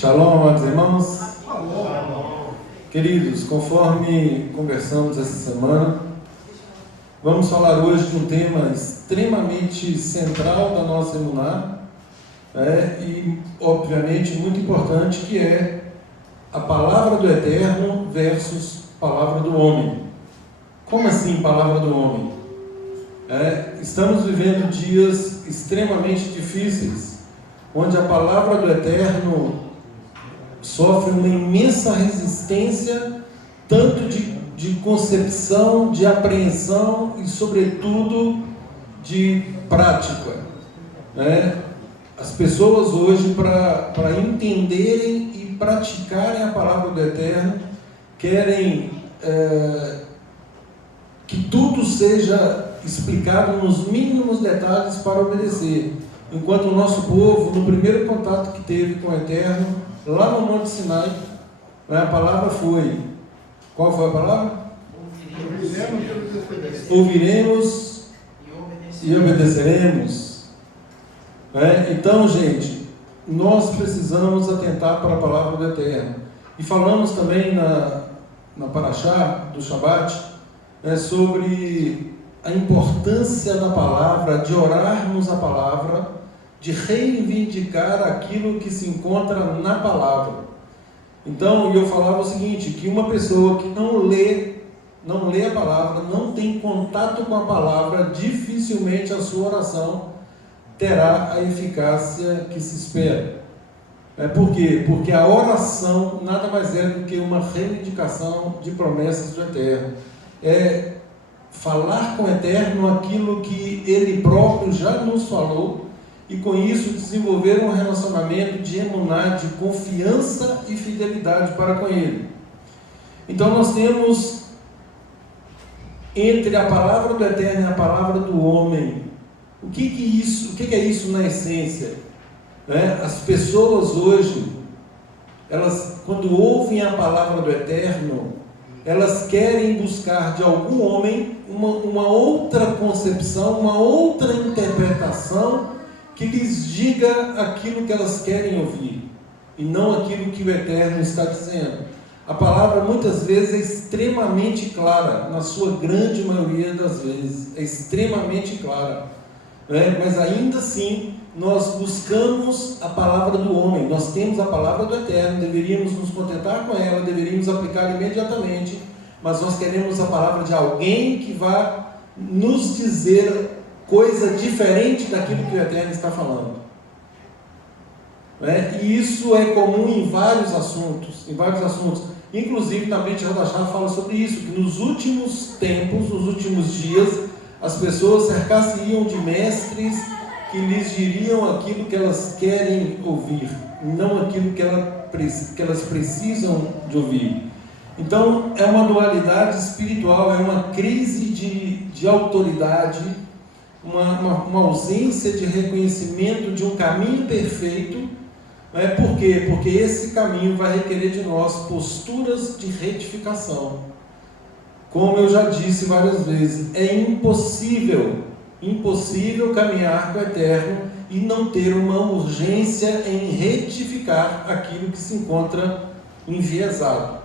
Shalom, amados irmãos. Queridos, conforme conversamos essa semana, vamos falar hoje de um tema extremamente central da nossa emuná, e obviamente muito importante, que é a palavra do Eterno versus palavra do homem. Como assim palavra do homem? Estamos vivendo dias extremamente difíceis, onde a palavra do Eterno sofre uma imensa resistência, tanto de concepção, de apreensão e, sobretudo, de prática. As pessoas hoje, para entenderem e praticarem a palavra do Eterno, querem que tudo seja explicado nos mínimos detalhes para obedecer. Enquanto o nosso povo, no primeiro contato que teve com o Eterno, lá no Monte Sinai, a palavra foi... Qual foi a palavra? Ouviremos e obedeceremos. Então, gente, nós precisamos atentar para a palavra do Eterno. E falamos também na Parashá do Shabat, sobre a importância da palavra, de orarmos a palavra, de reivindicar aquilo que se encontra na palavra. Então, eu falava o seguinte, que uma pessoa que não lê a palavra, não tem contato com a palavra, dificilmente a sua oração terá a eficácia que se espera. Por quê? Porque a oração nada mais é do que uma reivindicação de promessas do Eterno. É falar com o Eterno aquilo que Ele próprio já nos falou, e com isso desenvolver um relacionamento de emuná, de confiança e fidelidade para com Ele. Então nós temos entre a palavra do Eterno e a palavra do homem, o que é isso na essência? As pessoas hoje, elas, quando ouvem a palavra do Eterno, elas querem buscar de algum homem uma outra concepção, uma outra interpretação que lhes diga aquilo que elas querem ouvir, e não aquilo que o Eterno está dizendo. A palavra muitas vezes é extremamente clara, na sua grande maioria das vezes, é extremamente clara, mas ainda assim, nós buscamos a palavra do homem. Nós temos a palavra do Eterno, deveríamos nos contentar com ela, deveríamos aplicar imediatamente, mas nós queremos a palavra de alguém que vá nos dizer coisa diferente daquilo que o Eterno está falando. E isso é comum em vários assuntos, inclusive na Brit Hadashah fala sobre isso, que nos últimos tempos, nos últimos dias, as pessoas cercar-se-iam de mestres que lhes diriam aquilo que elas querem ouvir, não aquilo que elas precisam de ouvir. Então é uma dualidade espiritual, é uma crise de autoridade, uma ausência de reconhecimento de um caminho perfeito. Por quê? Porque esse caminho vai requerer de nós posturas de retificação. Como eu já disse várias vezes, é impossível caminhar com o Eterno e não ter uma urgência em retificar aquilo que se encontra enviesado.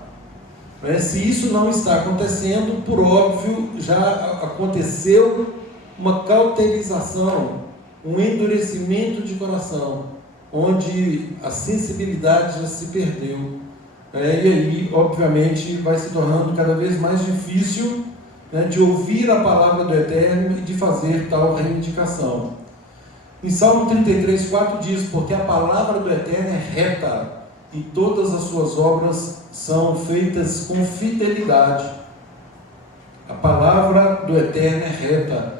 Se isso não está acontecendo, por óbvio, já aconteceu uma cauterização, um endurecimento de coração, onde a sensibilidade já se perdeu. E aí, obviamente, vai se tornando cada vez mais difícil de ouvir a palavra do Eterno e de fazer tal reivindicação. Em Salmo 33:4 diz: porque a palavra do Eterno é reta e todas as suas obras são feitas com fidelidade. A palavra do Eterno é reta.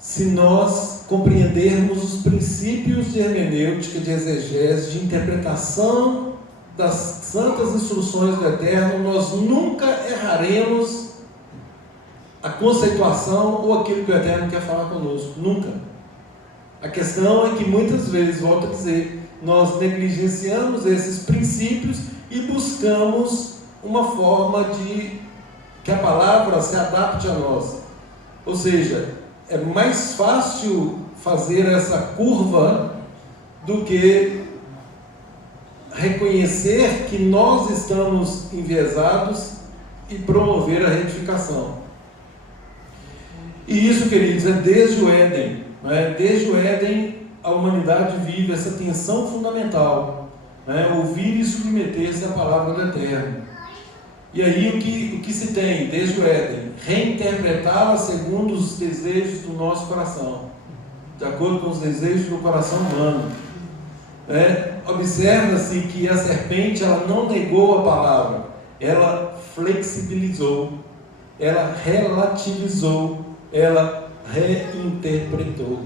Se nós compreendermos os princípios de hermenêutica, de exegese, de interpretação das santas instruções do Eterno, nós nunca erraremos a conceituação ou aquilo que o Eterno quer falar conosco. Nunca. A questão é que muitas vezes, volto a dizer, nós negligenciamos esses princípios e buscamos uma forma de que a palavra se adapte a nós. Ou seja, é mais fácil fazer essa curva do que reconhecer que nós estamos enviesados e promover a retificação. E isso, queridos, é desde o Éden. Né? Desde o Éden, a humanidade vive essa tensão fundamental, né? Ouvir e submeter-se à palavra do Eterno. E aí o que se tem desde o Éden? Reinterpretá-la segundo os desejos do nosso coração, de acordo com os desejos do coração humano. Observa-se que a serpente, ela não negou a palavra, ela flexibilizou, ela relativizou, ela reinterpretou.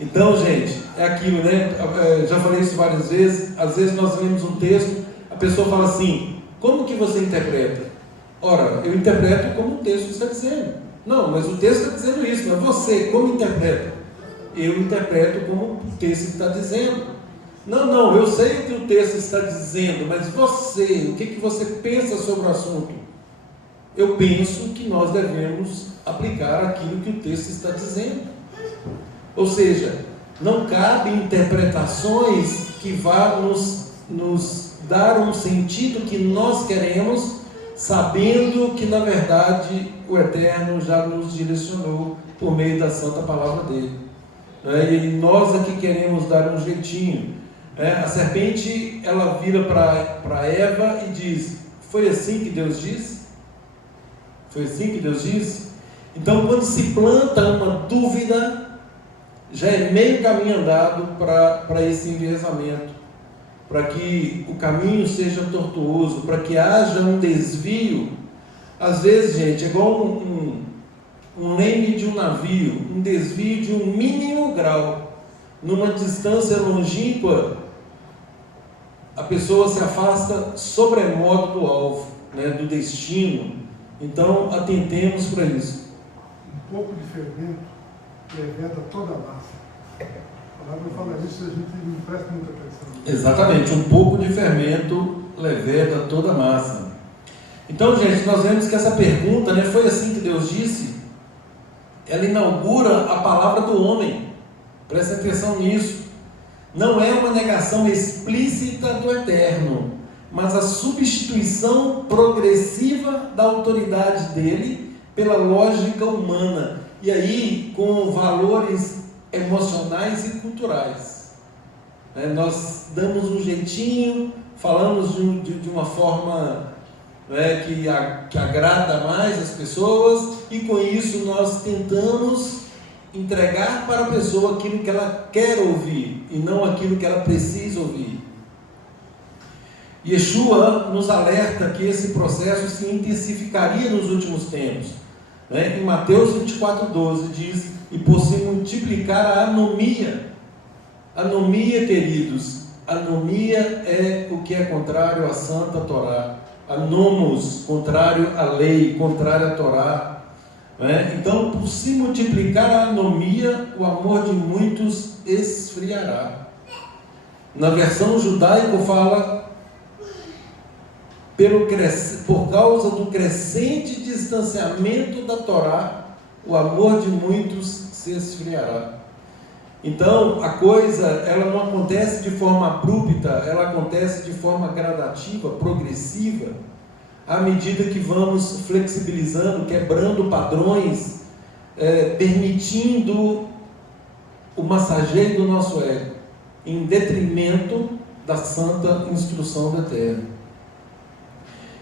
Então, gente, é aquilo, né? Já falei isso várias vezes. Às vezes nós lemos um texto, a pessoa fala assim: como que você interpreta? Ora, eu interpreto como o texto está dizendo. Não, mas o texto está dizendo isso, mas você, como interpreta? Eu interpreto como o texto está dizendo. Não, eu sei o que o texto está dizendo, mas você, o que você pensa sobre o assunto? Eu penso que nós devemos aplicar aquilo que o texto está dizendo. Ou seja, não cabe interpretações que vá nos dar um sentido que nós queremos, sabendo que na verdade o Eterno já nos direcionou por meio da santa palavra dele. E nós aqui queremos dar um jeitinho. A serpente, ela vira para Eva e diz: foi assim que Deus disse? Foi assim que Deus disse? Então, quando se planta uma dúvida, já é meio caminho andado para esse enviesamento, para que o caminho seja tortuoso, para que haja um desvio. Às vezes, gente, é igual um leme de um navio, um desvio de um mínimo grau, numa distância longínqua, a pessoa se afasta sobremodo do alvo, né, do destino. Então, atentemos para isso. Um pouco de fermento leveda toda a massa. A palavra fala isso e a gente não presta muita atenção. Exatamente, um pouco de fermento leveda toda a massa. Então, gente, nós vemos que essa pergunta, né, foi assim que Deus disse, ela inaugura a palavra do homem. Presta atenção nisso. Não é uma negação explícita do Eterno, mas a substituição progressiva da autoridade dele pela lógica humana, e aí com valores emocionais e culturais. Nós damos um jeitinho, falamos de uma forma que agrada mais as pessoas, e com isso nós tentamos entregar para a pessoa aquilo que ela quer ouvir e não aquilo que ela precisa ouvir. Yeshua nos alerta que esse processo se intensificaria nos últimos tempos. Em Mateus 24:12 diz: e por se multiplicar a anomia. Anomia, queridos, anomia é o que é contrário à santa Torá. Anomos, contrário à lei, contrário à Torá. Então, por se multiplicar a anomia, o amor de muitos esfriará. Na versão judaica fala: por causa do crescente distanciamento da Torá, o amor de muitos se esfriará. Então, a coisa, ela não acontece de forma abrupta, ela acontece de forma gradativa, progressiva, à medida que vamos flexibilizando, quebrando padrões, permitindo o massageio do nosso ego, em detrimento da santa instrução do Eterno.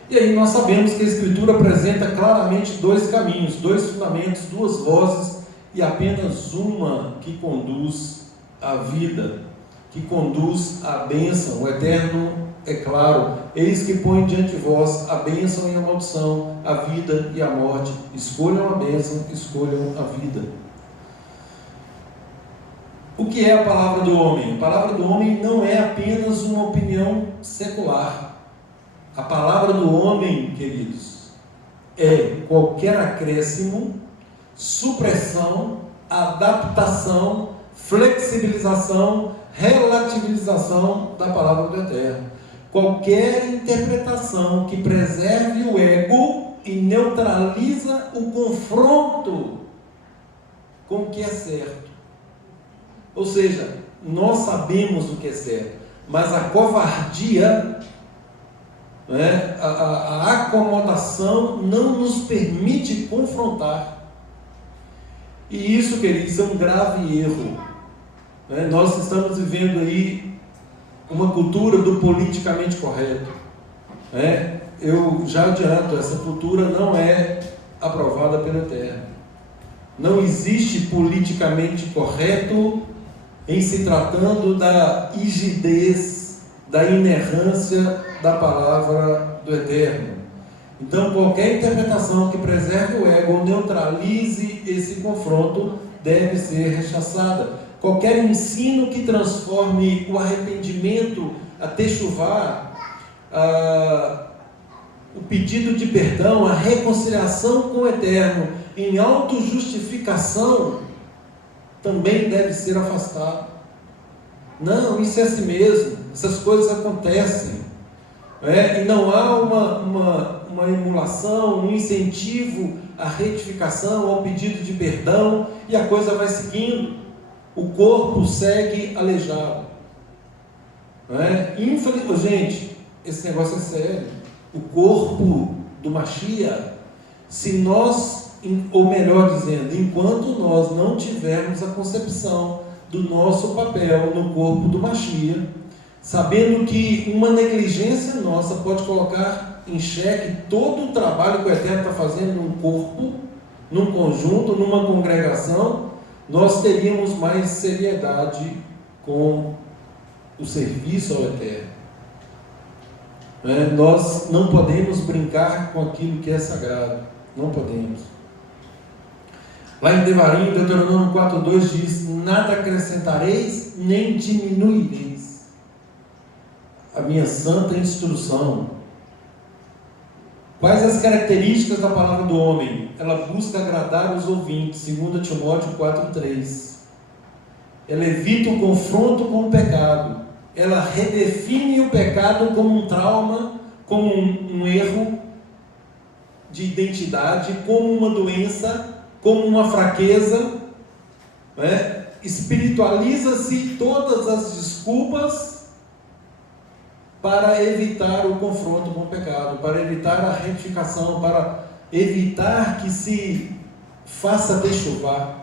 E aí nós sabemos que a Escritura apresenta claramente dois caminhos, dois fundamentos, duas vozes, e apenas uma que conduz à vida, que conduz à bênção. O Eterno é claro: eis que põe diante de vós a bênção e a maldição, a vida e a morte. Escolham a bênção, escolham a vida. O que é a palavra do homem? A palavra do homem não é apenas uma opinião secular. A palavra do homem, queridos, é qualquer acréscimo, supressão, adaptação, flexibilização, relativização da palavra do Eterno. Qualquer interpretação que preserve o ego e neutraliza o confronto com o que é certo. Ou seja, nós sabemos o que é certo, mas a covardia, né, a acomodação não nos permite confrontar. E isso, queridos, é um grave erro. Né? Nós estamos vivendo aí uma cultura do politicamente correto. Né? Eu já adianto, essa cultura não é aprovada pelo Eterno. Não existe politicamente correto em se tratando da rigidez, da inerrância da palavra do Eterno. Então, qualquer interpretação que preserve o ego ou neutralize esse confronto deve ser rechaçada. Qualquer ensino que transforme o arrependimento, a techuvá, o pedido de perdão, a reconciliação com o Eterno, em autojustificação, também deve ser afastado. Não, isso é assim mesmo, essas coisas acontecem. E não há uma emulação, um incentivo à retificação, ao pedido de perdão, e a coisa vai seguindo. O corpo segue aleijado. Infelizmente, gente, esse negócio é sério. O corpo do Mashiach, se nós, ou melhor dizendo, enquanto nós não tivermos a concepção do nosso papel no corpo do Mashiach, sabendo que uma negligência nossa pode colocar em xeque todo o trabalho que o Eterno está fazendo num corpo, num conjunto, numa congregação, nós teríamos mais seriedade com o serviço ao Eterno. Nós não podemos brincar com aquilo que é sagrado, não podemos. Lá em Devarim, Deuteronômio 4:2 diz: nada acrescentareis nem diminuireis a minha santa instrução. Quais as características da palavra do homem? Ela busca agradar os ouvintes, 2 Timóteo 4:3. Ela evita o confronto com o pecado. Ela redefine o pecado como um trauma, como um erro de identidade, como uma doença, como uma fraqueza. Espiritualiza-se todas as desculpas para evitar o confronto com o pecado, para evitar a retificação, para evitar que se faça techuvá.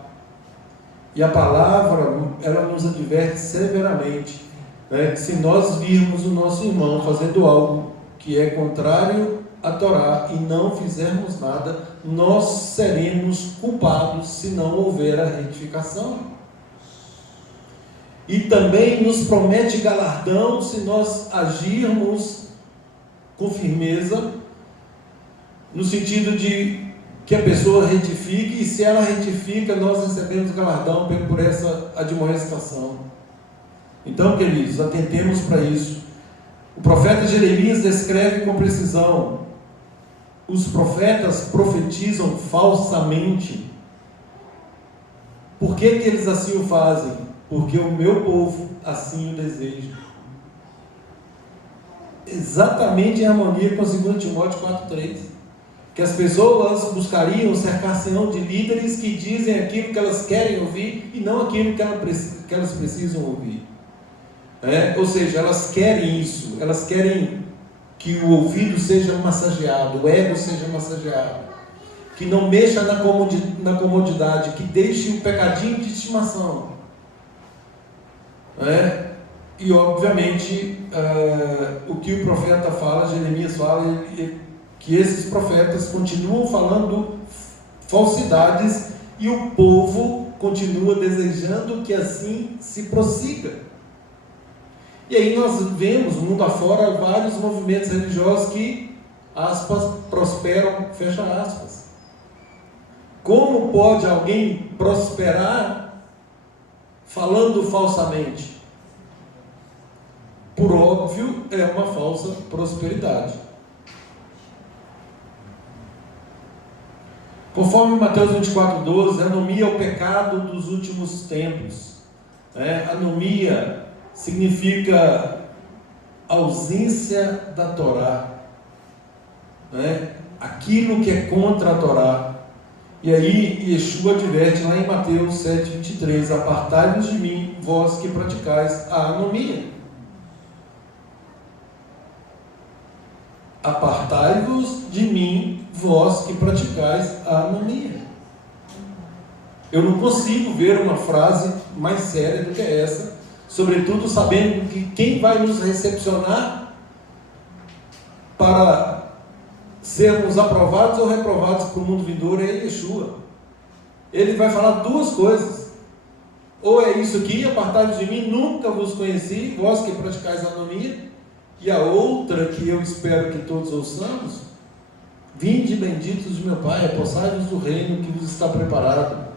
E a palavra, ela nos adverte severamente, que se nós virmos o nosso irmão fazendo algo que é contrário à Torá e não fizermos nada, nós seremos culpados se não houver a retificação. E também nos promete galardão se nós agirmos com firmeza, no sentido de que a pessoa retifique, e se ela retifica, nós recebemos galardão por essa admoestação. Então, queridos, atentemos para isso. O profeta Jeremias descreve com precisão: os profetas profetizam falsamente. Por que eles assim o fazem? Porque o meu povo assim o deseja. Exatamente em harmonia com 2 Timóteo 4:3. Que as pessoas buscariam cercar-se-ão de líderes que dizem aquilo que elas querem ouvir e não aquilo que elas precisam ouvir. Ou seja, elas querem isso, elas querem que o ouvido seja massageado, o ego seja massageado, que não mexa na comodidade, que deixe o pecadinho de estimação. E obviamente o que o profeta fala, Jeremias fala, que esses profetas continuam falando falsidades e o povo continua desejando que assim se prossiga. E aí nós vemos, mundo afora, vários movimentos religiosos que, aspas, prosperam, fecha aspas. Como pode alguém prosperar falando falsamente? Por óbvio, é uma falsa prosperidade. Conforme Mateus 24:12, anomia é o pecado dos últimos tempos. Anomia significa ausência da Torá, aquilo que é contra a Torá. E aí Yeshua adverte lá em Mateus 7:23: apartai-vos de mim, vós que praticais a anomia. apartai-vos de mim, vós que praticais a anomia. Eu não consigo ver uma frase mais séria do que essa, sobretudo sabendo que quem vai nos recepcionar para sermos aprovados ou reprovados para o mundo vindouro é Yeshua. Ele vai falar duas coisas: ou é isso aqui, apartai-vos de mim, nunca vos conheci, vós que praticais a anomia, e a outra que eu espero que todos ouçamos: vinde benditos de meu Pai, apossai-vos do reino que vos está preparado.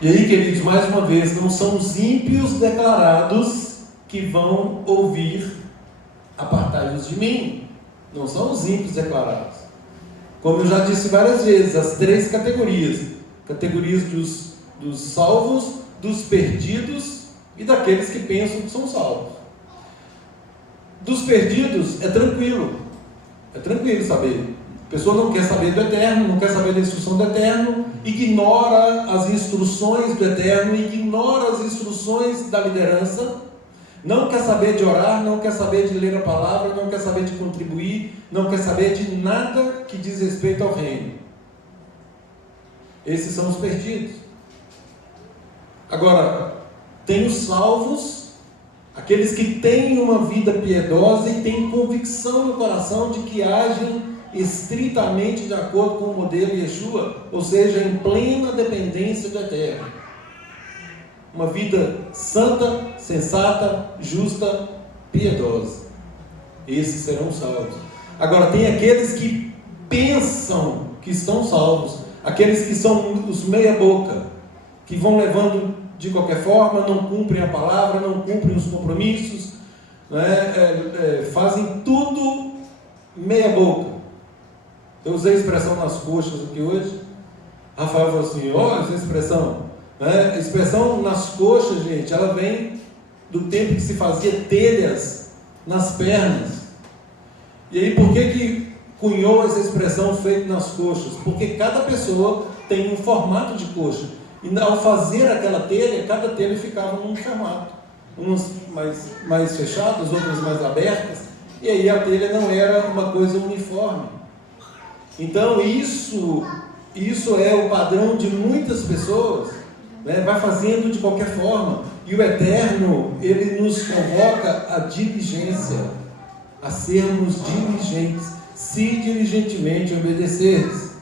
E aí, queridos, mais uma vez, não são os ímpios declarados que vão ouvir apartai-vos de mim. Não são os ímpios declarados. Como eu já disse várias vezes, as três categorias. Categorias dos salvos, dos perdidos e daqueles que pensam que são salvos. Dos perdidos é tranquilo saber. A pessoa não quer saber do Eterno, não quer saber da instrução do Eterno, ignora as instruções do Eterno, ignora as instruções da liderança, não quer saber de orar, não quer saber de ler a palavra, não quer saber de contribuir, não quer saber de nada que diz respeito ao reino. Esses são os perdidos. Agora, tem os salvos, aqueles que têm uma vida piedosa e têm convicção no coração de que agem estritamente de acordo com o modelo Yeshua, ou seja, em plena dependência do Eterno. Uma vida santa, sensata, justa, piedosa. Esses serão salvos. Agora, tem aqueles que pensam que estão salvos, aqueles que são os meia-boca, que vão levando de qualquer forma, não cumprem a palavra, não cumprem os compromissos, né? Fazem tudo meia-boca. Eu usei a expressão nas coxas aqui hoje. Rafael falou assim: olha essa expressão. A expressão nas coxas, gente, ela vem do tempo que se fazia telhas nas pernas. E aí, por que cunhou essa expressão feito nas coxas? Porque cada pessoa tem um formato de coxa. E ao fazer aquela telha, cada telha ficava num formato. Umas mais fechadas, outras mais abertas. E aí a telha não era uma coisa uniforme. Então isso é o padrão de muitas pessoas, né? Vai fazendo de qualquer forma. E o Eterno, Ele nos convoca à diligência, a sermos diligentes, se diligentemente obedecermos.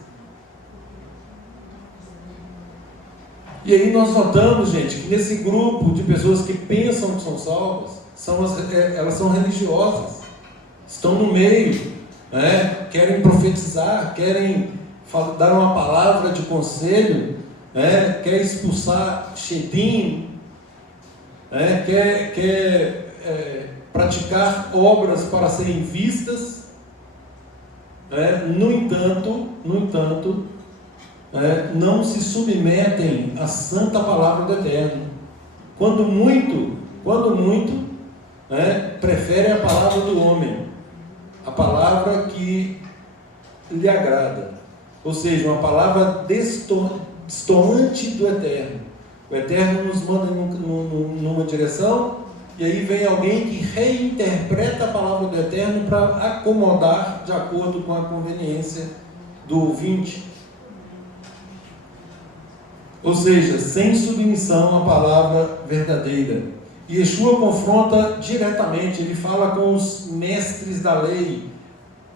E aí nós notamos, gente, que nesse grupo de pessoas que pensam que são salvas, elas são religiosas, estão no meio, né? Querem profetizar, querem dar uma palavra de conselho, né? Quer expulsar Shedim, né? Quer praticar obras para serem vistas, né? No entanto, não se submetem à santa palavra do Eterno. Quando muito, preferem a palavra do homem, a palavra que lhe agrada, ou seja, uma palavra destoante do Eterno. O Eterno nos manda numa direção, e aí vem alguém que reinterpreta a palavra do Eterno para acomodar de acordo com a conveniência do ouvinte. Ou seja, sem submissão à palavra verdadeira. E Yeshua confronta diretamente, ele fala com os mestres da lei.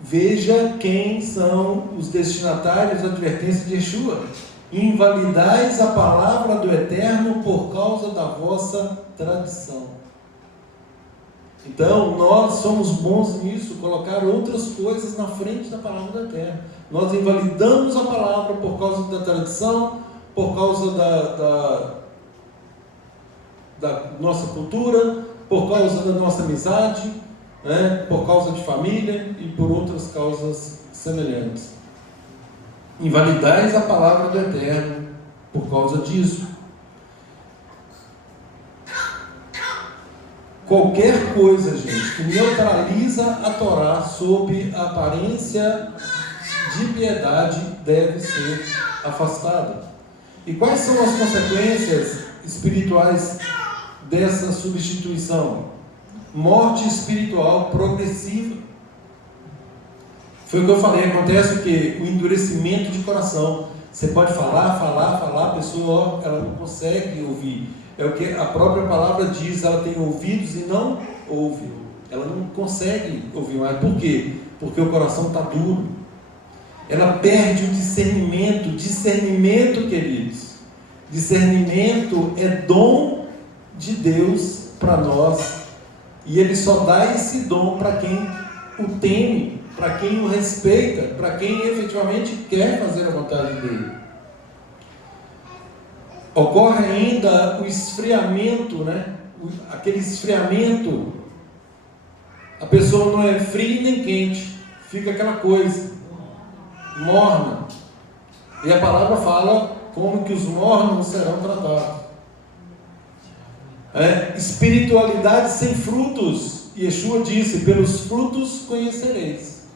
Veja quem são os destinatários da advertência de Yeshua. Invalidais a palavra do Eterno por causa da vossa tradição. Então, nós somos bons nisso, colocar outras coisas na frente da palavra do Eterno. Nós invalidamos a palavra por causa da tradição, por causa da nossa cultura, por causa da nossa amizade, né? Por causa de família e por outras causas semelhantes. Invalidais a palavra do Eterno por causa disso. Qualquer coisa, gente, que neutraliza a Torá sob a aparência de piedade deve ser afastada. E quais são as consequências espirituais dessa substituição? morte espiritual progressiva. Foi o que eu falei, acontece o quê? O endurecimento de coração. Você pode falar, a pessoa ela não consegue ouvir. É o que a própria palavra diz, ela tem ouvidos e não ouve. Ela não consegue ouvir mais. Por quê? Porque o coração está duro. Ela perde o discernimento. Discernimento, queridos. Discernimento é dom de Deus para nós. E Ele só dá esse dom para quem o teme, para quem o respeita, para quem efetivamente quer fazer a vontade dele. Ocorre ainda o esfriamento, né? Aquele esfriamento. A pessoa não é fria nem quente, fica aquela coisa, morna. E a palavra fala como que os mornos serão tratados. Espiritualidade sem frutos. Yeshua disse, pelos frutos conhecereis.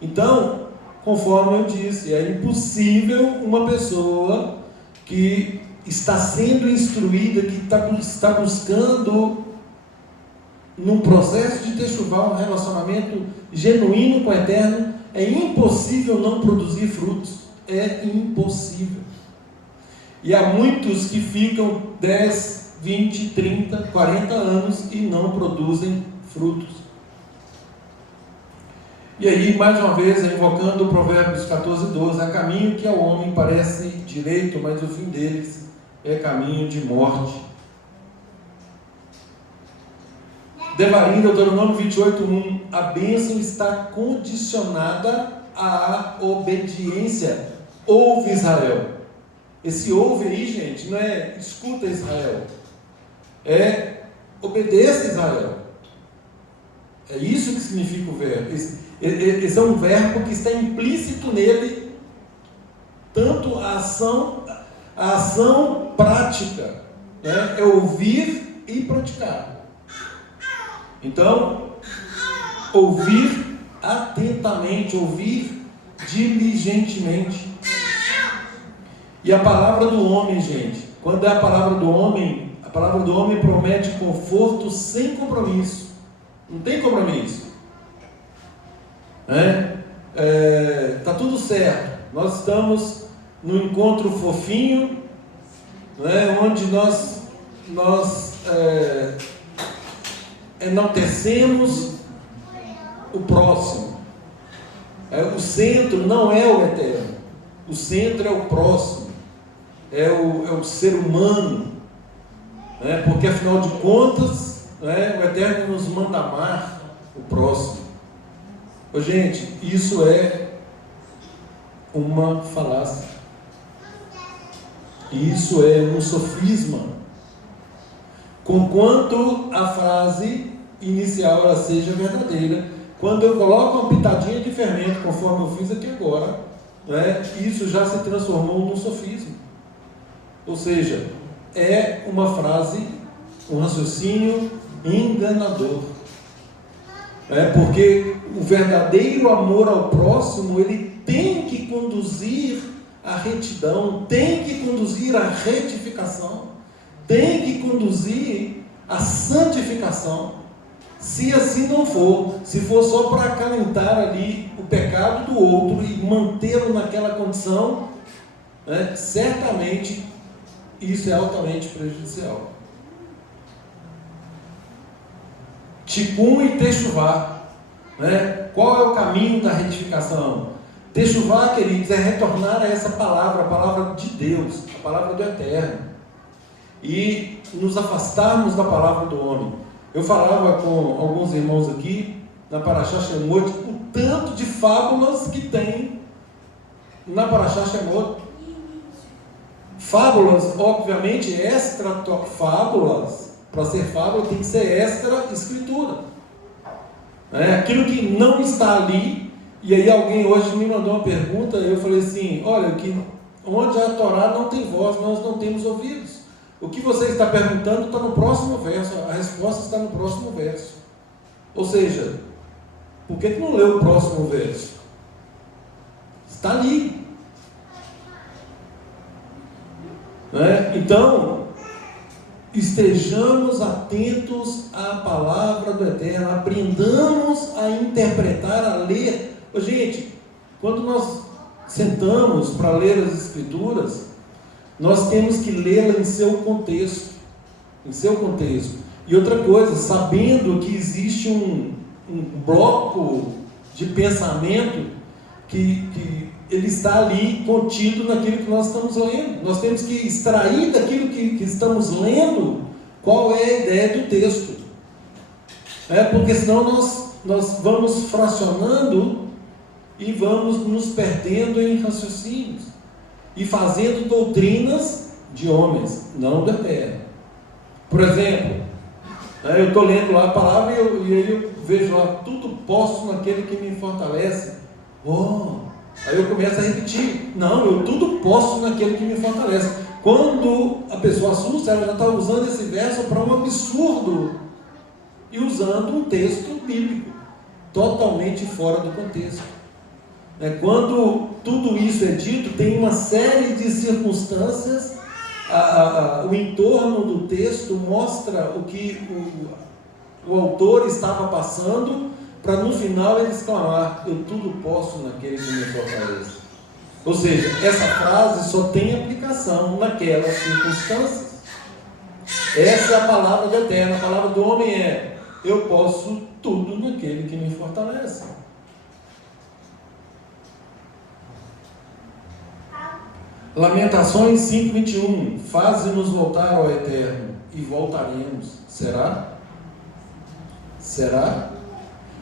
Então, conforme eu disse, é impossível uma pessoa que está sendo instruída, que está buscando num processo de techuvá, um relacionamento genuíno com o Eterno, é impossível não produzir frutos. É impossível. E há muitos que ficam 10, 20, 30, 40 anos e não produzem frutos. E aí, mais uma vez, invocando o Provérbios 14, 12, há caminho que ao homem parece direito, mas o fim deles é caminho de morte. Devarim, Deuteronômio 28, 1, a bênção está condicionada à obediência. Ouve, Israel. Esse ouve aí, gente, não é escuta, Israel. É obedeça, Israel. É isso que significa o verbo. Esse é um verbo que está implícito nele, tanto a ação prática, né? É ouvir e praticar. Então, ouvir atentamente, ouvir diligentemente. E a palavra do homem, gente, quando é a palavra do homem promete conforto sem compromisso. Não tem compromisso. Tá tudo certo. Nós estamos no encontro fofinho, onde nós enaltecemos o próximo. O centro não é o eterno, o centro é o próximo, é o ser humano, porque afinal de contas, o eterno nos manda amar o próximo. Gente, isso é uma falácia, isso é um sofisma, conquanto a frase inicial ela seja verdadeira. Quando eu coloco uma pitadinha de fermento, conforme eu fiz aqui agora, isso já se transformou num sofisma. Ou seja, é uma frase, um raciocínio enganador. Porque o verdadeiro amor ao próximo, ele tem que conduzir à retidão, tem que conduzir à retificação, tem que conduzir à santificação. Se assim não for, se for só para acalentar ali o pecado do outro e mantê-lo naquela condição, certamente isso é altamente prejudicial. Tikkun e Techuvá, qual é o caminho da retificação? Techuvá, queridos, é retornar a essa palavra, a palavra de Deus, a palavra do Eterno, e nos afastarmos da palavra do homem. Eu falava com alguns irmãos aqui, na Parashá Shemot, o tanto de fábulas que tem na Parashá Shemot. Fábulas, obviamente, fábulas, para ser fábula tem que ser extra escritura. Aquilo que não está ali, e aí alguém hoje me mandou uma pergunta, eu falei assim, olha, onde a Torá não tem voz, nós não temos ouvidos. O que você está perguntando está no próximo verso, a resposta está no próximo verso. Ou seja, por que não leu o próximo verso? Está ali. Então, estejamos atentos à palavra do Eterno, aprendamos a interpretar, a ler. Gente, quando nós sentamos para ler as Escrituras, nós temos que lê-la em seu contexto, E outra coisa, sabendo que existe um bloco de pensamento que ele está ali contido naquilo que nós estamos lendo. Nós temos que extrair daquilo que estamos lendo qual é a ideia do texto. Porque senão nós vamos fracionando e vamos nos perdendo em raciocínios e fazendo doutrinas de homens, não do Eterno. Por exemplo, eu estou lendo lá a palavra e aí eu vejo lá: tudo posso naquele que me fortalece. Aí eu começo a repetir: não, eu tudo posso naquele que me fortalece. Quando a pessoa assusta, ela já está usando esse verso para um absurdo e usando um texto bíblico totalmente fora do contexto. Quando tudo isso é dito, tem uma série de circunstâncias, o entorno do texto mostra o que o autor estava passando, para no final ele exclamar: eu tudo posso naquele que me fortalece. Ou seja, essa frase só tem aplicação naquelas circunstâncias. Essa é a palavra do Eterno. A palavra do homem é: eu posso tudo naquele que me fortalece. Lamentações 5:21. Faze-nos voltar ao Eterno e voltaremos. Será?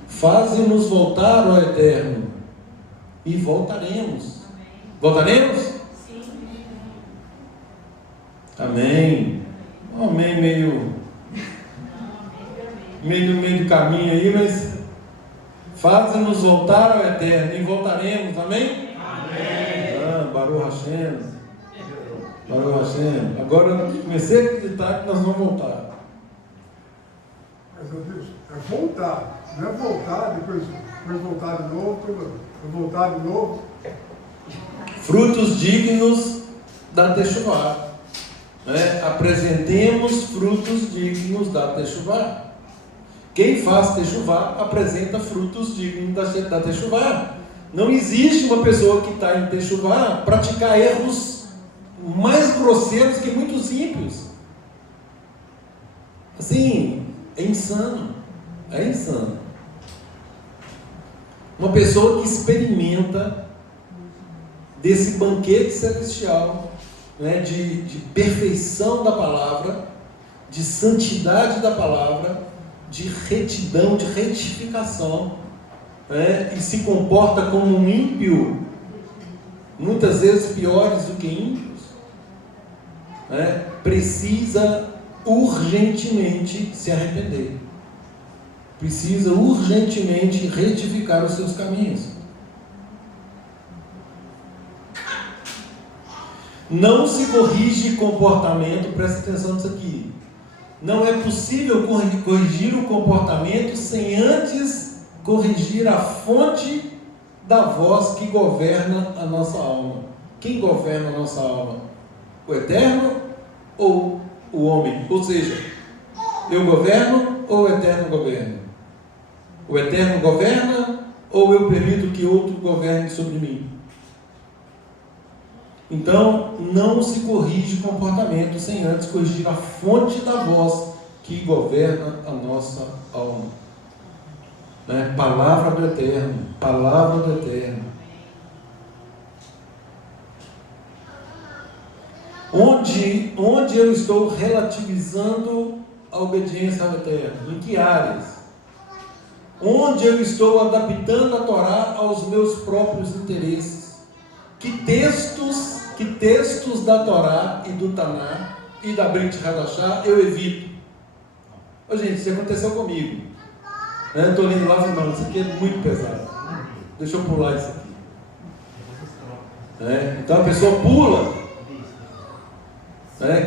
Faze-nos voltar ao Eterno e voltaremos. Voltaremos? Sim. Amém. Amém, meio no meio do caminho aí, mas faze-nos voltar ao Eterno e voltaremos. Amém? Amém. Baruch Hashem. Agora eu comecei a acreditar que nós vamos voltar. Mas, meu Deus, é voltar. Não é voltar, depois voltar de novo, voltar de novo. Frutos dignos da Techuvá. Apresentemos frutos dignos da Techuvá. Quem faz Techuvá apresenta frutos dignos da Techuvá. Não existe uma pessoa que está em Techuvá praticar erros mais grosseiros que muitos ímpios. Assim, é insano. Uma pessoa que experimenta desse banquete celestial, de perfeição da palavra, de santidade da palavra, de retidão, de retificação, e se comporta como um ímpio, muitas vezes piores do que ímpios, precisa urgentemente se arrepender, precisa urgentemente retificar os seus caminhos. Não se corrige comportamento, presta atenção nisso aqui. Não é possível corrigir o comportamento sem antes corrigir a fonte da voz que governa a nossa alma. Quem governa a nossa alma? O Eterno ou o homem? Ou seja, eu governo ou o Eterno governa? O Eterno governa ou eu permito que outro governe sobre mim? Então, não se corrige o comportamento sem antes corrigir a fonte da voz que governa a nossa alma. Palavra do Eterno, palavra do Eterno. Onde eu estou relativizando a obediência ao Eterno? Em que áreas? Onde eu estou adaptando a Torá aos meus próprios interesses? Que textos da Torá e do Taná e da Brit Hadashah eu evito? Gente, isso aconteceu comigo. Estou lendo lá e falando: não, isso aqui é muito pesado. Deixa eu pular isso aqui. Então a pessoa pula.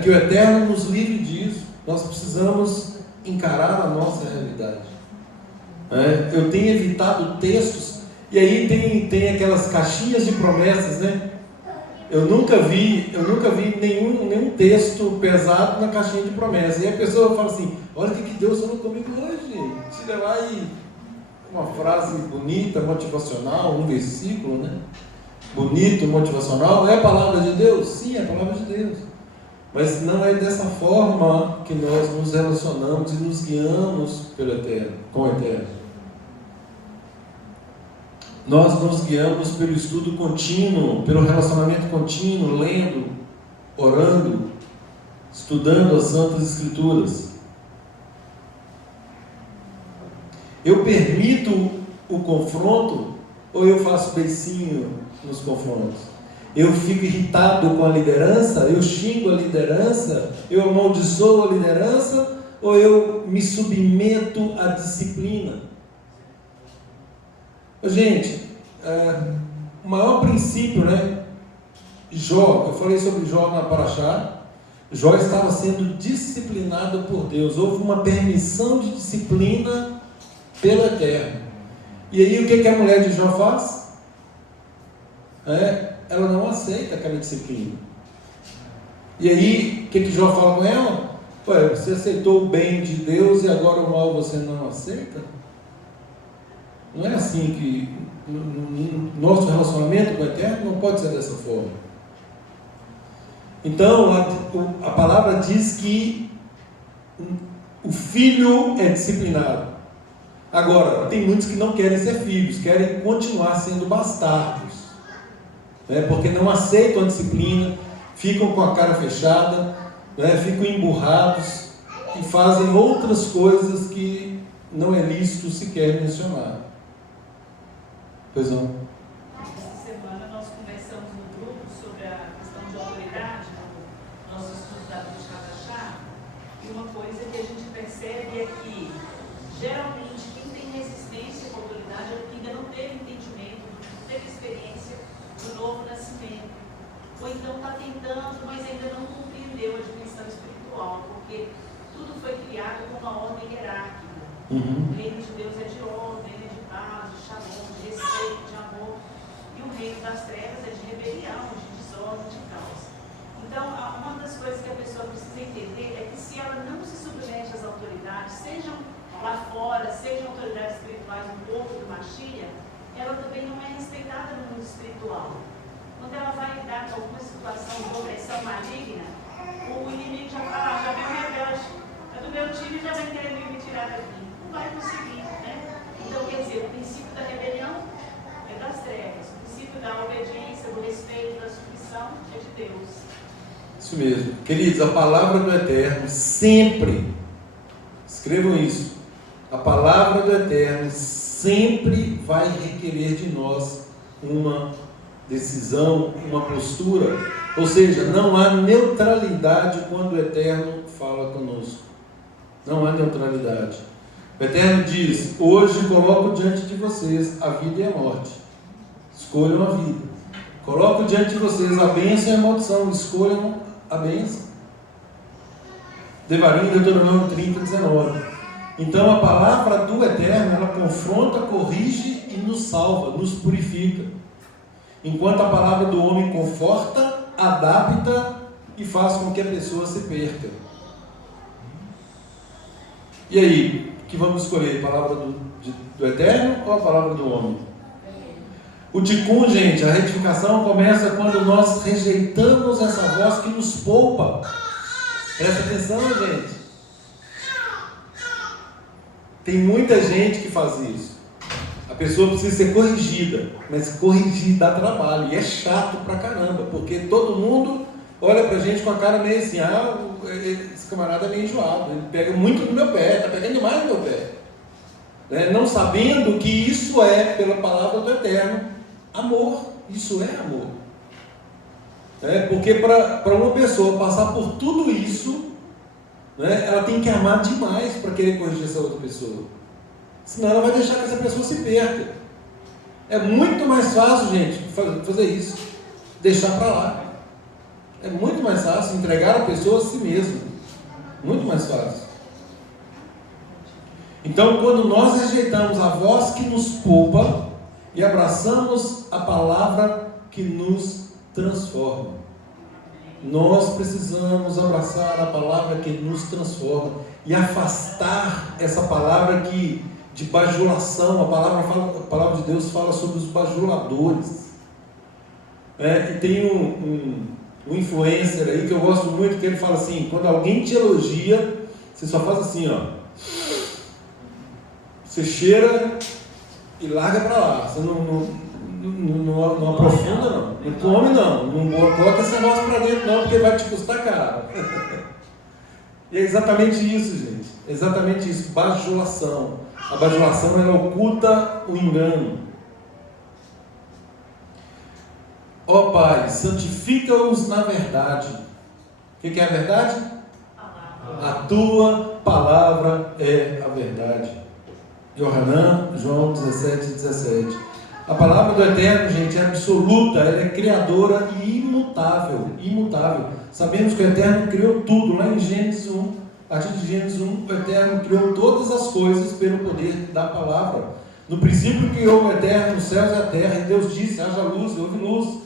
Que o Eterno nos livre disso. Nós precisamos encarar a nossa realidade. Eu tenho evitado textos, e aí tem aquelas caixinhas de promessas, Eu nunca vi nenhum texto pesado na caixinha de promessa. E a pessoa fala assim, olha o que Deus falou comigo hoje, gente. Tira lá e uma frase bonita, motivacional, um versículo, né? Bonito, motivacional. É a palavra de Deus? Sim, é a palavra de Deus. Mas não é dessa forma que nós nos relacionamos e nos guiamos pelo Eterno, com o Eterno. Nós nos guiamos pelo estudo contínuo, pelo relacionamento contínuo, lendo, orando, estudando as Santas Escrituras. Eu permito o confronto ou eu faço beicinho nos confrontos? Eu fico irritado com a liderança, eu xingo a liderança, eu amaldiçoo a liderança ou eu me submeto à disciplina? Gente, o maior princípio, né? Jó, eu falei sobre Jó na Paraxá. Jó estava sendo disciplinado por Deus. Houve uma permissão de disciplina pelo Eterno. E aí o que a mulher de Jó faz? Ela não aceita aquela disciplina. E aí o que Jó fala com ela? Você aceitou o bem de Deus e agora o mal você não aceita? Não é assim que nosso relacionamento com o Eterno não pode ser dessa forma. Então a palavra diz que o filho é disciplinado. Agora, tem muitos que não querem ser filhos, querem continuar sendo bastardos, né? Porque não aceitam a disciplina, ficam com a cara fechada, né? Ficam emburrados e fazem outras coisas que não é lícito sequer mencionar. Pois não. Essa semana nós conversamos no grupo sobre a questão de autoridade, no nosso estudo da Bíblia, e uma coisa que a gente percebe é que, geralmente, quem tem resistência com a autoridade é porque ainda não teve entendimento, não teve experiência do novo nascimento. Ou então está tentando, mas ainda não compreendeu a dimensão espiritual, porque tudo foi criado com uma ordem hierárquica. O reino de Deus é de ordem, é de paz, de shalom, de respeito, de amor. E o reino das trevas é de rebelião, de desordem, de caos. Então, uma das coisas que a pessoa precisa entender é que se ela não se submete às autoridades, sejam lá fora, sejam autoridades espirituais no corpo do Machia, ela também não é respeitada no mundo espiritual. Quando ela vai lidar com alguma situação de opressão maligna, o inimigo já fala, já vem um rebelde, é do meu time, já vai querer me tirar daqui. Não vai conseguir, né? Então, quer dizer, o princípio da rebelião é das trevas, o princípio da obediência, do respeito, da submissão é de Deus. Isso mesmo. Queridos, a palavra do Eterno sempre, escrevam isso, a palavra do Eterno sempre vai requerer de nós uma decisão, uma postura, ou seja, não há neutralidade quando o Eterno fala conosco. Não há neutralidade. O Eterno diz, hoje coloco diante de vocês a vida e a morte. Escolham a vida. Coloco diante de vocês a bênção e a maldição. Escolham a bênção. Devarim, Deuteronômio 30, 19. Então a palavra do Eterno, ela confronta, corrige e nos salva, nos purifica. Enquanto a palavra do homem conforta, adapta e faz com que a pessoa se perca. E aí, o que vamos escolher? A palavra do Eterno ou a palavra do homem? O tikkun, gente, a retificação começa quando nós rejeitamos essa voz que nos poupa. Presta atenção, gente. Tem muita gente que faz isso. A pessoa precisa ser corrigida, mas corrigir dá trabalho e é chato pra caramba, porque todo mundo olha pra gente com a cara meio assim, esse camarada é meio enjoado, ele pega muito no meu pé, está pegando demais no meu pé, né? Não sabendo que isso é, pela palavra do Eterno, amor. Isso é amor, né? Porque para uma pessoa passar por tudo isso, né, ela tem que amar demais para querer corrigir essa outra pessoa, senão ela vai deixar que essa pessoa se perca. É muito mais fácil, gente, fazer isso, deixar para lá. É muito mais fácil entregar a pessoa a si mesmo. Muito mais fácil. Então, quando nós rejeitamos a voz que nos poupa e abraçamos a palavra que nos transforma. Nós precisamos abraçar a palavra que nos transforma e afastar essa palavra que de bajulação. A palavra de Deus fala sobre os bajuladores. E tem um influencer aí que eu gosto muito, que ele fala assim: quando alguém te elogia, você só faz assim, ó. Você cheira e larga para lá. Você não aprofunda, não. Não come, não. Não coloca esse negócio para dentro, não, porque vai te custar caro. E é exatamente isso, gente. É exatamente isso. Bajulação. A bajulação, ela oculta o engano. Ó Pai, santifica-os na verdade. O que é a verdade? A tua palavra é a verdade. João 17:17. A palavra do Eterno, gente, é absoluta, ela é criadora e imutável. Imutável. Sabemos que o Eterno criou tudo. Lá em Gênesis 1, a partir de Gênesis 1, o Eterno criou todas as coisas pelo poder da palavra. No princípio criou o Eterno os céus e a terra, e Deus disse: haja luz, e houve luz.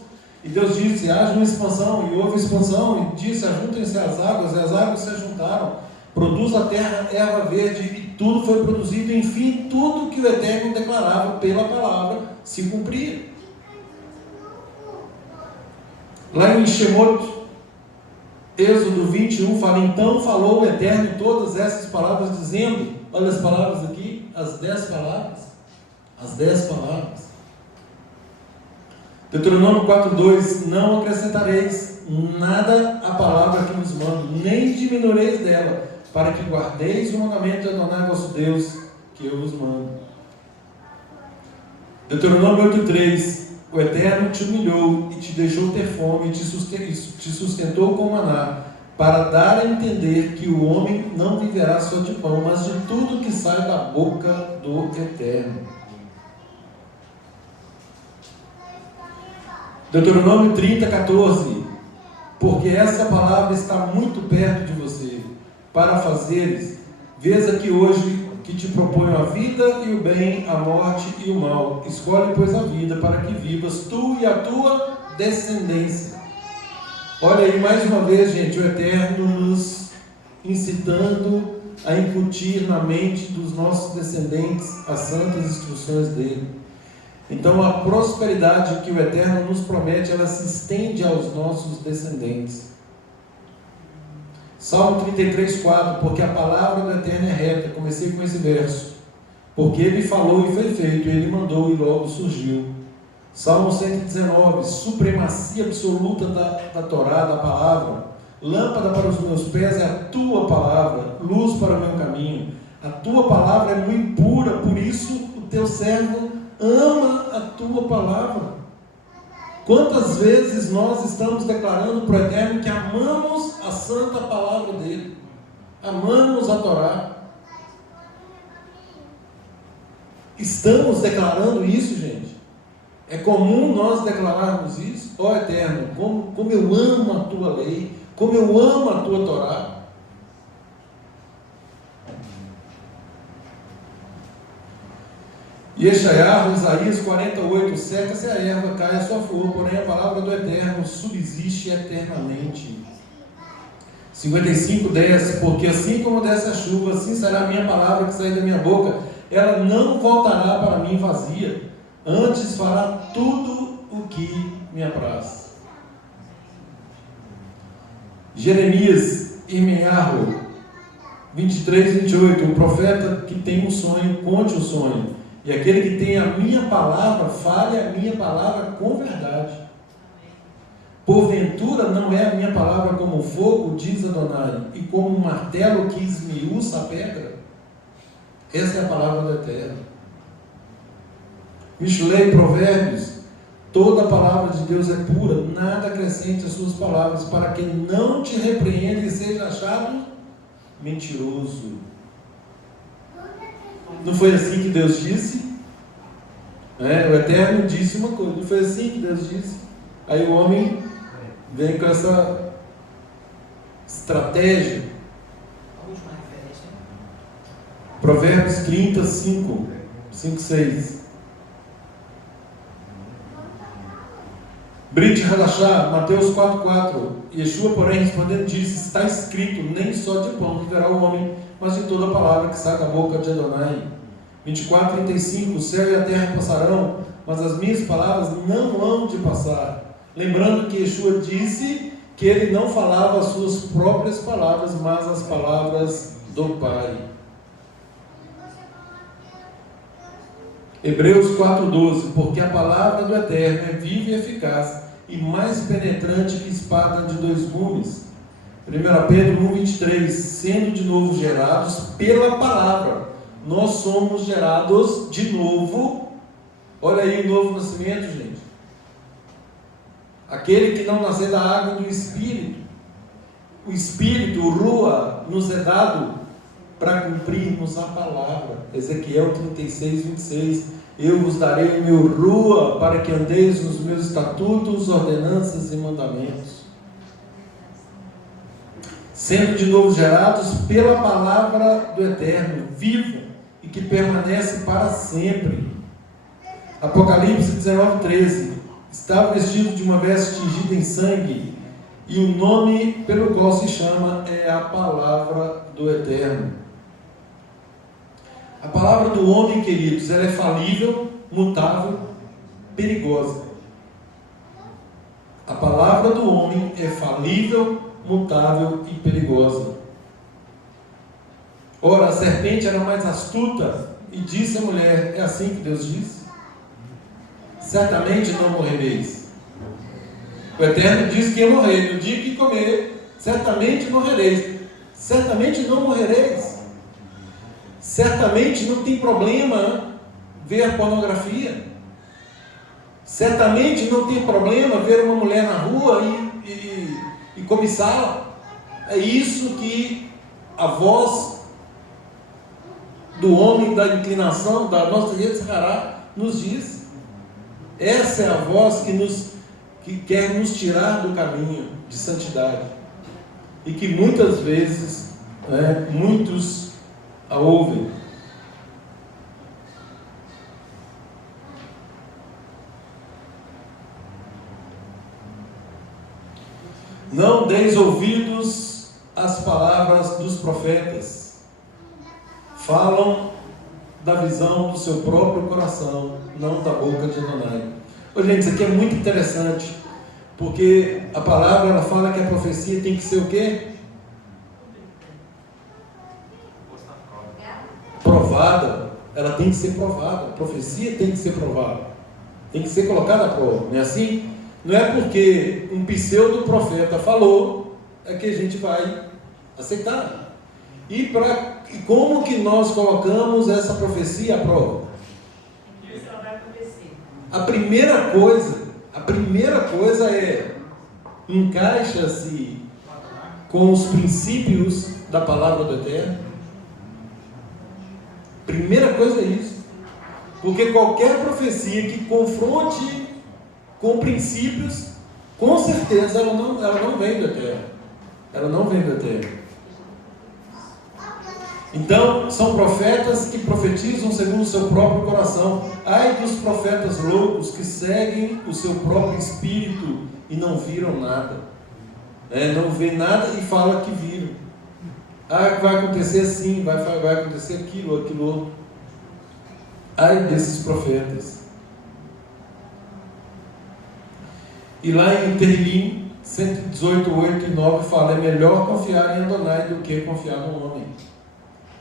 E Deus disse: haja uma expansão, e houve expansão. E disse: ajuntem-se as águas, e as águas se ajuntaram. Produz a terra erva verde, e tudo foi produzido. Enfim, tudo que o Eterno declarava pela palavra se cumpria. Lá em Shemot, Êxodo 21, fala: então falou o Eterno todas essas palavras, dizendo, olha as palavras aqui, as 10 palavras. As 10 palavras. Deuteronômio 4:2: não acrescentareis nada à palavra que vos mando, nem diminuireis dela, para que guardeis o mandamento de Adonai vosso Deus, que eu vos mando. Deuteronômio 8:3: o Eterno te humilhou e te deixou ter fome, e te sustentou com maná, para dar a entender que o homem não viverá só de pão, mas de tudo que sai da boca do Eterno. Deuteronômio 30:14: porque essa palavra está muito perto de você, para fazeres, vês aqui hoje que te proponho a vida e o bem, a morte e o mal. Escolhe, pois, a vida, para que vivas tu e a tua descendência. Olha aí, mais uma vez, gente, o Eterno nos incitando a incutir na mente dos nossos descendentes as santas instruções dele. Então, a prosperidade que o Eterno nos promete, ela se estende aos nossos descendentes. Salmo 33:4: porque a palavra do Eterno é reta. Comecei com esse verso. Porque ele falou e foi feito, ele mandou e logo surgiu. Salmo 119: supremacia absoluta da Torá, da palavra. Lâmpada para os meus pés é a tua palavra, luz para o meu caminho. A tua palavra é muito pura, por isso o teu servo ama a tua palavra. Quantas vezes nós estamos declarando para o Eterno que amamos a santa palavra dele, amamos a Torá? Estamos declarando isso, gente? É comum nós declararmos isso? Ó Eterno, como eu amo a tua lei, como eu amo a tua Torá. E Isaías 48: seca-se a erva, cai a sua flor, porém a palavra do Eterno subsiste eternamente. 55:10: porque assim como desce a chuva, assim será a minha palavra que sair da minha boca, ela não voltará para mim vazia, antes fará tudo o que me apraz. Jeremias 23:28: o profeta que tem um sonho, conte o sonho. E aquele que tem a minha palavra, fale a minha palavra com verdade. Porventura não é a minha palavra como fogo, diz Adonai, e como um martelo que esmiuça a pedra? Essa é a palavra do Eterno. Mishlei, Provérbios: toda a palavra de Deus é pura, nada acrescente às suas palavras, para que não te repreenda e seja achado mentiroso. Não foi assim que Deus disse? O Eterno disse uma coisa, não foi assim que Deus disse? Aí o homem vem com essa estratégia. A última referência. Provérbios 5:6. Brit Hadashah, Mateus 4,4. Yeshua, porém, respondendo, disse: está escrito, nem só de pão viverá o homem, mas de toda palavra que sai da boca de Adonai. 24:35. O céu e a terra passarão, mas as minhas palavras não hão de passar. Lembrando que Yeshua disse que ele não falava as suas próprias palavras, mas as palavras do Pai. Hebreus 4,12. Porque a palavra do Eterno é viva e eficaz, e mais penetrante que espada de dois gumes. 1 Pedro 1,23. Sendo de novo gerados pela palavra. Nós somos gerados de novo. Olha aí o novo nascimento, gente. Aquele que não nascer da água e do Espírito. O Espírito, o Rua, nos é dado para cumprirmos a palavra. Ezequiel 36:26. Eu vos darei o meu Rua para que andeis nos meus estatutos, ordenanças e mandamentos. Sendo de novo gerados pela palavra do Eterno, vivo e que permanece para sempre. Apocalipse 19:13. Estava vestido de uma veste tingida em sangue, e o nome pelo qual se chama é a palavra do Eterno. A palavra do homem, queridos, ela é falível, mutável, perigosa. A palavra do homem é falível, mutável e perigosa. Ora, a serpente era mais astuta e disse à mulher: é assim que Deus disse? Certamente não morrereis. O Eterno disse que ia morrer. No dia que comer, certamente morrereis. Certamente não morrereis. Certamente não tem problema ver a pornografia. Certamente não tem problema ver uma mulher na rua e cobiçá-la. É isso que a voz do homem da inclinação, da nossa Yetzirah, nos diz. Essa é a voz que quer nos tirar do caminho de santidade. E que muitas vezes, muitos a ouvem. Não deis ouvidos às palavras dos profetas. Falam da visão do seu próprio coração, não da boca de Adonai. Gente, isso aqui é muito interessante, porque a palavra ela fala que a profecia tem que ser o quê? Provada. Ela tem que ser provada. A profecia tem que ser provada. Tem que ser colocada à prova. Não é assim? Não é porque um pseudo profeta falou é que a gente vai aceitar. E como que nós colocamos essa profecia à prova? Isso ela vai acontecer. A primeira coisa é: encaixa-se com os princípios da palavra do Eterno. Primeira coisa é isso. Porque qualquer profecia que confronte com princípios, com certeza ela não vem do Eterno. Ela não vem do Eterno. Então, são profetas que profetizam segundo o seu próprio coração. Ai dos profetas loucos que seguem o seu próprio espírito e não viram nada. Não vê nada e fala que viram. Vai acontecer assim, vai acontecer aquilo outro. Ai desses profetas. E lá em Tehillim 118, 8 e 9 fala: é melhor confiar em Adonai do que confiar no homem.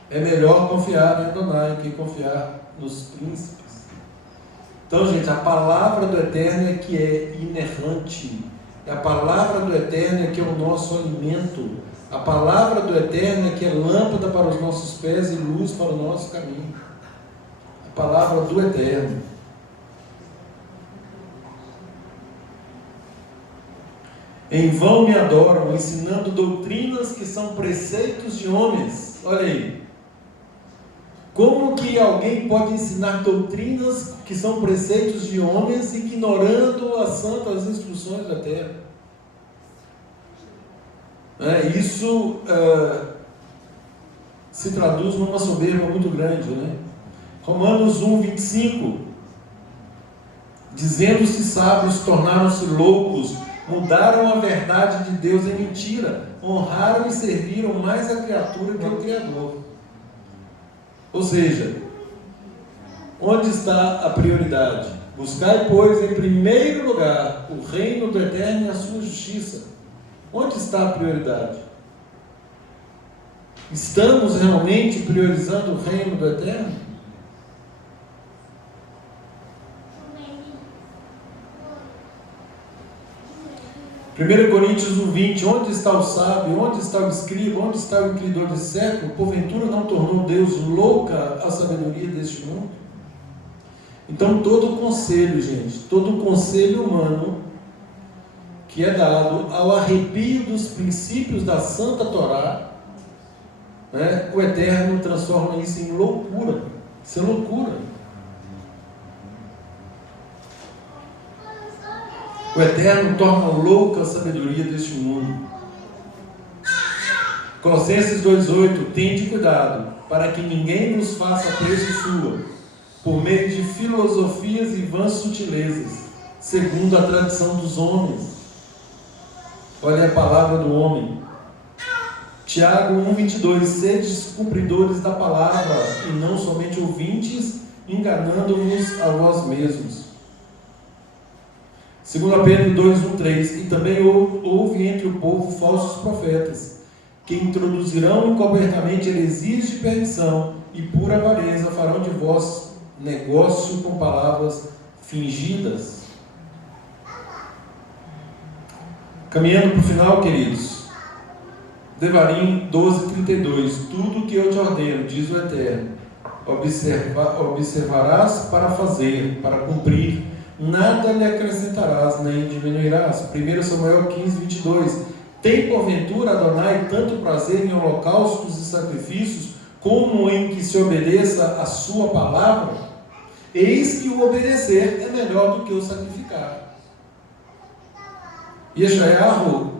É melhor confiar em Adonai que confiar nos príncipes. Então, gente, a palavra do Eterno é que é inerrante. É a palavra do Eterno é que é o nosso alimento. A palavra do Eterno é que é lâmpada para os nossos pés e luz para o nosso caminho. A palavra do Eterno. Em vão me adoram, ensinando doutrinas que são preceitos de homens. Olha aí. Como que alguém pode ensinar doutrinas que são preceitos de homens, ignorando as santas instruções da terra? Isso se traduz numa soberba muito grande, né? Romanos 1, 25 Dizendo-se sábios, tornaram-se loucos, mudaram a verdade de Deus em mentira, honraram e serviram mais a criatura que o Criador. Ou seja, onde está a prioridade? Buscai, pois, em primeiro lugar o reino do Eterno e a sua justiça. Onde está a prioridade? Estamos realmente priorizando o reino do Eterno? 1 Coríntios 1:20, onde está o sábio, onde está o escriba, onde está o inquiridor desse século? Porventura não tornou Deus louca a sabedoria deste mundo? Então todo conselho, gente, todo conselho humano que é dado ao arrepio dos princípios da Santa Torá, né, o Eterno transforma isso em loucura. Isso é loucura. O Eterno torna louca a sabedoria deste mundo. Colossenses 2:8, tende cuidado, para que ninguém vos faça preço sua, por meio de filosofias e vãs sutilezas, segundo a tradição dos homens. Olha a palavra do homem. Tiago 1:22, sedes cumpridores da palavra, e não somente ouvintes, enganando-vos a vós mesmos. 2 Pedro 2:1-3, e também houve entre o povo falsos profetas, que introduzirão encobertamente heresias de perdição, e por avareza farão de vós negócio com palavras fingidas. Caminhando para o final, queridos, Devarim 12:32, tudo o que eu te ordeno, diz o Eterno, observarás para fazer, para cumprir, nada lhe acrescentarás, nem diminuirás. 1 Samuel 15:22, tem porventura Adonai tanto prazer em holocaustos e sacrifícios, como em que se obedeça a sua palavra? Eis que o obedecer é melhor do que o sacrificar. Yeshayahu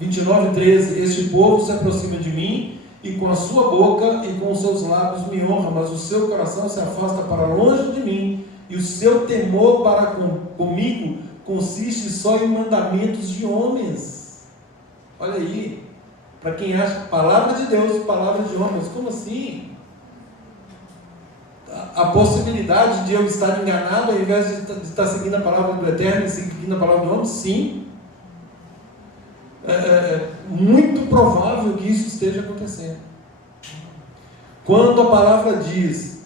29:13, este povo se aproxima de mim, e com a sua boca e com os seus lábios me honra, mas o seu coração se afasta para longe de mim, e o seu temor para comigo consiste só em mandamentos de homens. Olha aí, para quem acha palavra de Deus, palavra de homens, como assim? A possibilidade de eu estar enganado ao invés de estar seguindo a palavra do Eterno e seguindo a palavra do homem? Sim. É muito provável que isso esteja acontecendo. Quando a palavra diz,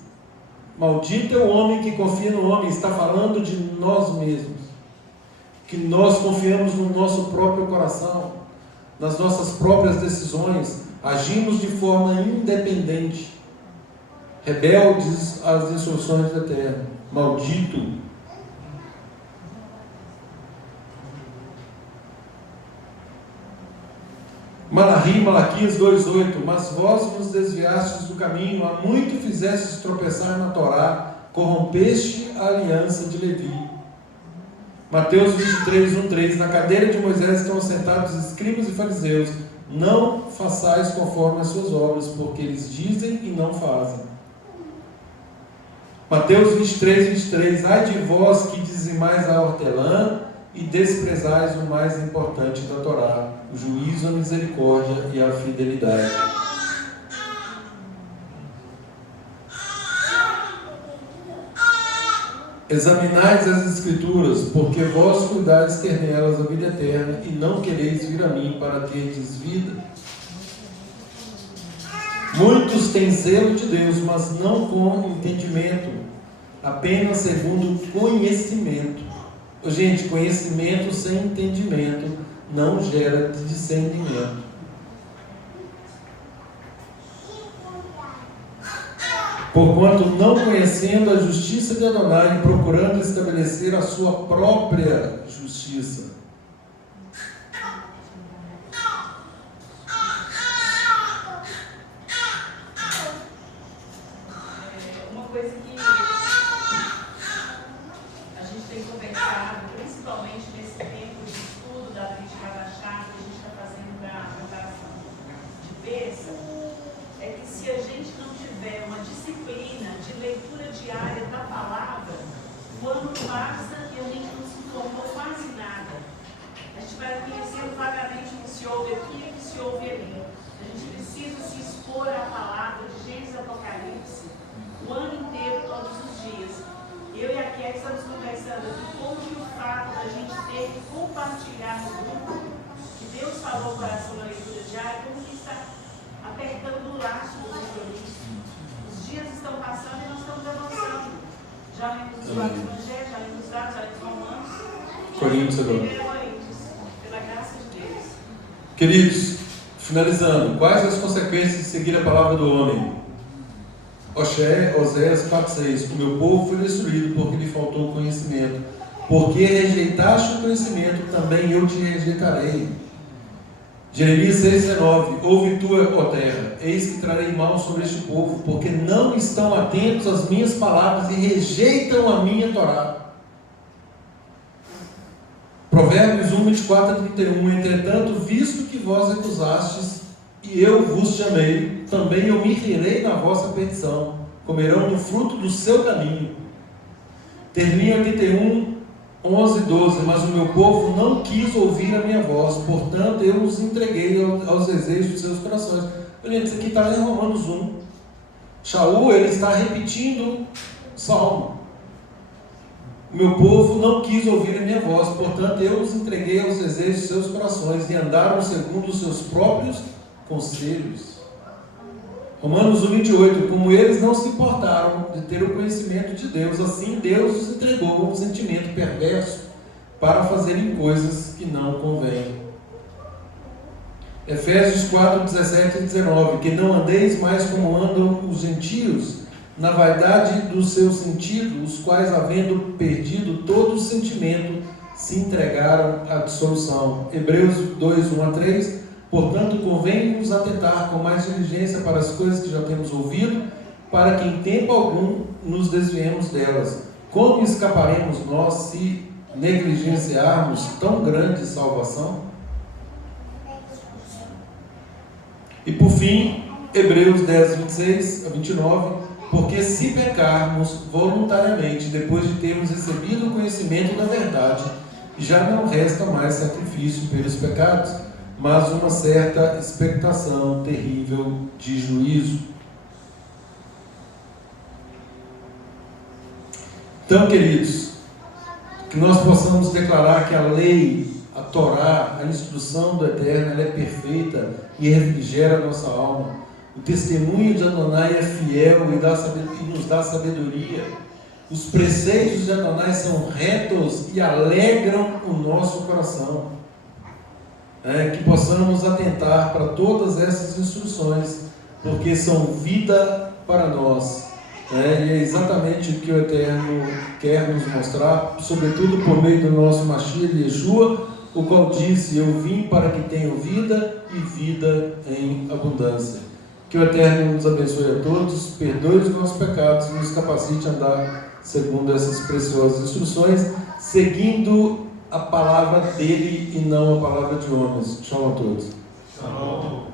maldito é o homem que confia no homem, está falando de nós mesmos, que nós confiamos no nosso próprio coração, nas nossas próprias decisões, agimos de forma independente, rebeldes às instruções do Eterno. Maldito. Malaquias 2:8, mas vós vos desviastes do caminho, há muito fizestes tropeçar na Torá, corrompeste a aliança de Levi. Mateus 23:1-3, na cadeira de Moisés estão sentados escribas e fariseus, não façais conforme as suas obras, porque eles dizem e não fazem. Mateus 23:23, ai de vós que dizimais a hortelã e desprezais o mais importante da Torá, o juízo, a misericórdia e a fidelidade. Examinais as Escrituras, porque vós cuidais ter nelas a vida eterna, e não quereis vir a mim para terdes vida. Muitos têm zelo de Deus, mas não com entendimento, apenas segundo conhecimento. Gente, conhecimento sem entendimento não gera discernimento. Porquanto, não conhecendo a justiça de Adonai e procurando estabelecer a sua própria justiça. Uma coisa que a gente tem conversado, principalmente nesse tempo de estudo da Brit Hadashah que a gente está fazendo para a preparação de peça, é que se a gente não tiver uma disciplina de leitura diária da palavra, o ano passa e a gente precisa se expor à palavra de Gênesis e Apocalipse o ano inteiro, todos os dias. Eu e a Kelly estamos conversando aqui como que o fato da gente ter que compartilhar no grupo, que Deus falou ao coração na leitura diária, como que está apertando o laço do compromisso. Os dias estão passando e nós estamos avançando. Já lemos os vários evangelhos, já lemos os dados, já lemos Romanos. Coríntios agora. Coríntios, pela graça de Deus. Queridos, finalizando, quais as consequências de seguir a palavra do homem? Oséias 4,6: O meu povo foi destruído porque lhe faltou conhecimento. Porque rejeitaste o conhecimento, também eu te rejeitarei. Jeremias 6,19: Ouve tu, ó terra, eis que trarei mal sobre este povo, porque não estão atentos às minhas palavras e rejeitam a minha Torá. Provérbios 1:24-31: Entretanto, visto que vós recusastes, e eu vos chamei, também eu me rirei na vossa perdição, comerão do fruto do seu caminho. Termina 81:11-12: Mas o meu povo não quis ouvir a minha voz, portanto eu os entreguei aos desejos de seus corações. Gente, isso aqui está em Romanos 1. Shaul, ele está repetindo o salmo. O meu povo não quis ouvir a minha voz, portanto eu os entreguei aos desejos de seus corações e andaram segundo os seus próprios conselhos. Romanos 1:28: Como eles não se importaram de ter o conhecimento de Deus, assim Deus os entregou a um sentimento perverso para fazerem coisas que não convêm. Efésios 4:17-19: Que não andeis mais como andam os gentios, na vaidade do seu sentido, os quais, havendo perdido todo o sentimento, se entregaram à dissolução. Hebreus 2:1-3: Portanto, convém-nos atentar com mais diligência para as coisas que já temos ouvido, para que em tempo algum nos desviemos delas. Como escaparemos nós se negligenciarmos tão grande salvação? E por fim, Hebreus 10:26-29: Porque se pecarmos voluntariamente, depois de termos recebido o conhecimento da verdade, já não resta mais sacrifício pelos pecados, mas uma certa expectação terrível de juízo. Então, queridos, que nós possamos declarar que a lei, a Torá, a instrução do Eterno, ela é perfeita e refrigera a nossa alma. O testemunho de Adonai é fiel e nos dá sabedoria. Os preceitos de Adonai são retos e alegram o nosso coração. Que possamos atentar para todas essas instruções, porque são vida para nós. E é exatamente o que o Eterno quer nos mostrar, sobretudo por meio do nosso Mashiach Yeshua, o qual disse: Eu vim para que tenham vida e vida em abundância. Que o Eterno nos abençoe a todos, perdoe os nossos pecados e nos capacite a andar segundo essas preciosas instruções, seguindo a palavra dele e não a palavra de homens. Shalom a todos. Shalom.